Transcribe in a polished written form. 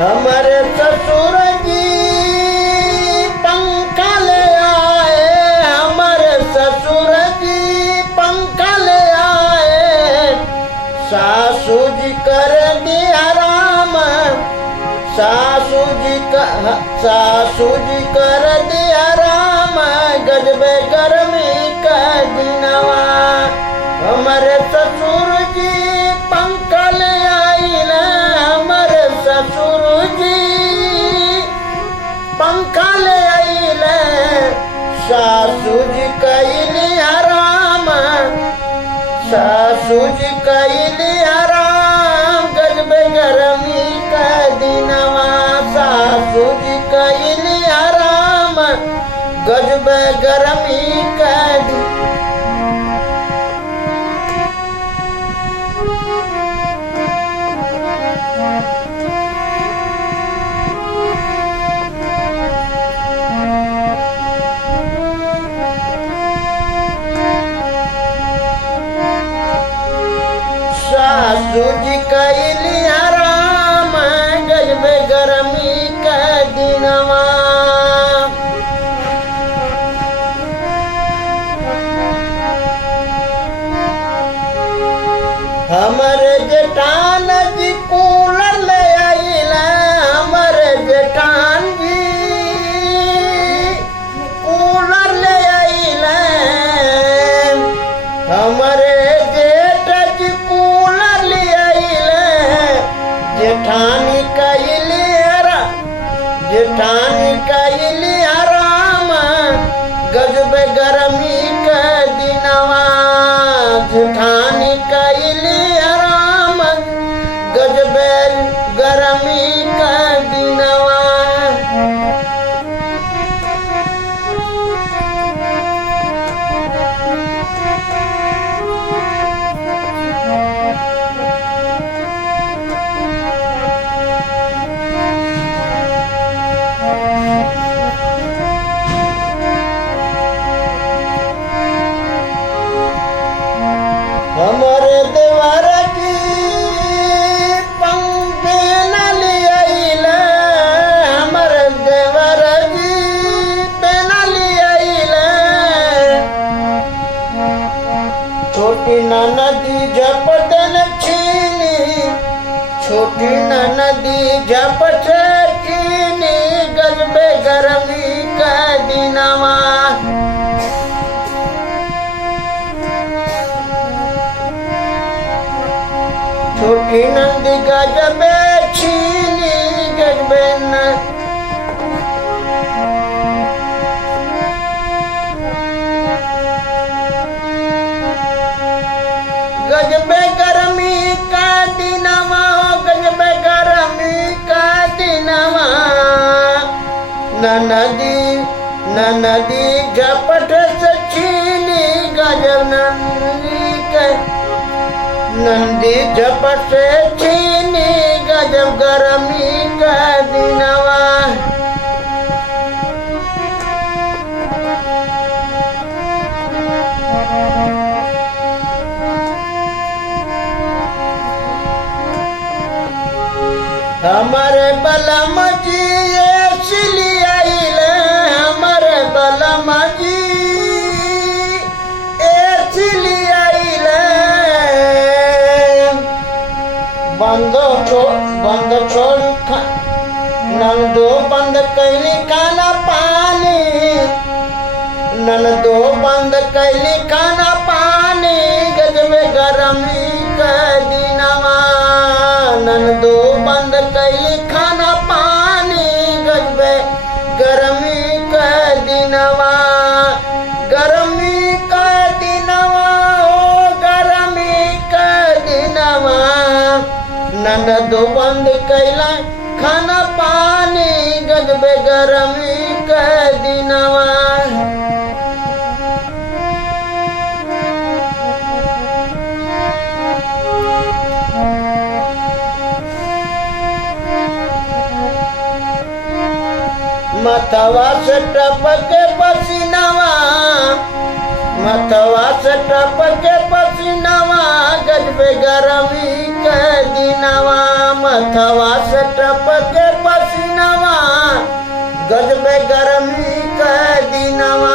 हमारे ससुर जी पंखा ले आए, हमारे ससुर जी पंखा ले आए। सासू जी कर दिया राम, सासू जी कर दिया राम, गजबे गर्मी का दिनवा। हमारे ससुर जी पंखा ले आइल, हमारे ससुर जी पंखा ले आइल। सासू जी कैली आराम, सासू जी कैली आराम, गजबे गर्मी का दिनवा। सासू जी कैली आराम, गजबे गर्मी का दिन। सासू जी कैली आराम, गजबे गर्मी का दिनवा। हमारे जेठान जी कूलर ले आइल, हमारे जेठान जी कूलर ले आइल। हमारे जेठ जी कूलर ले आइल। जेठानी कैली आराम, जेठानी कैली आराम, गजबे गर्मी का दिनवा। जेठानी कैली आराम, गजबे गर्मी का दिनवा। हमारे देवर जी पंखे न ले आइल, हमारे देवर जी पेन ले आइल। छोटी ननदी झपटन छीनी, छोटी ननदी झपट छीनी, गजबे गर्मी का दिनवा। छोटी नंदी गजबे छीनी, गजबे गजबे गर्मी का दिनवा, गजबे गर्मी का दिनवा। ननदी झपट से छीनी, गजब नंदी झपट से छीनी, गजब गर्मी का दिनवा। हमारे बलम जी सिली आइल, हमारे बलम जी सिली आइल। बंद छोड़ नंदो बंद कैली खाना पानी, नंदो बंद कैली खाना पानी, गजबे गर्मी का दिनवा। नंदो बंद कैली खाना पानी, गजबे गर्मी का दिनवा। गर्मी का दिनवा, ओ गर्मी का दिनवा। नंदो बंद कैला खाना पानी, गजबे गर्मी का दिनवा। मथवा से टपके पसीनावा, मथवा से टपके पसीनावा, गजबे गर्मी क दिनवा मथवा से टपके पसीनवा गजबे गरमी क दिनवा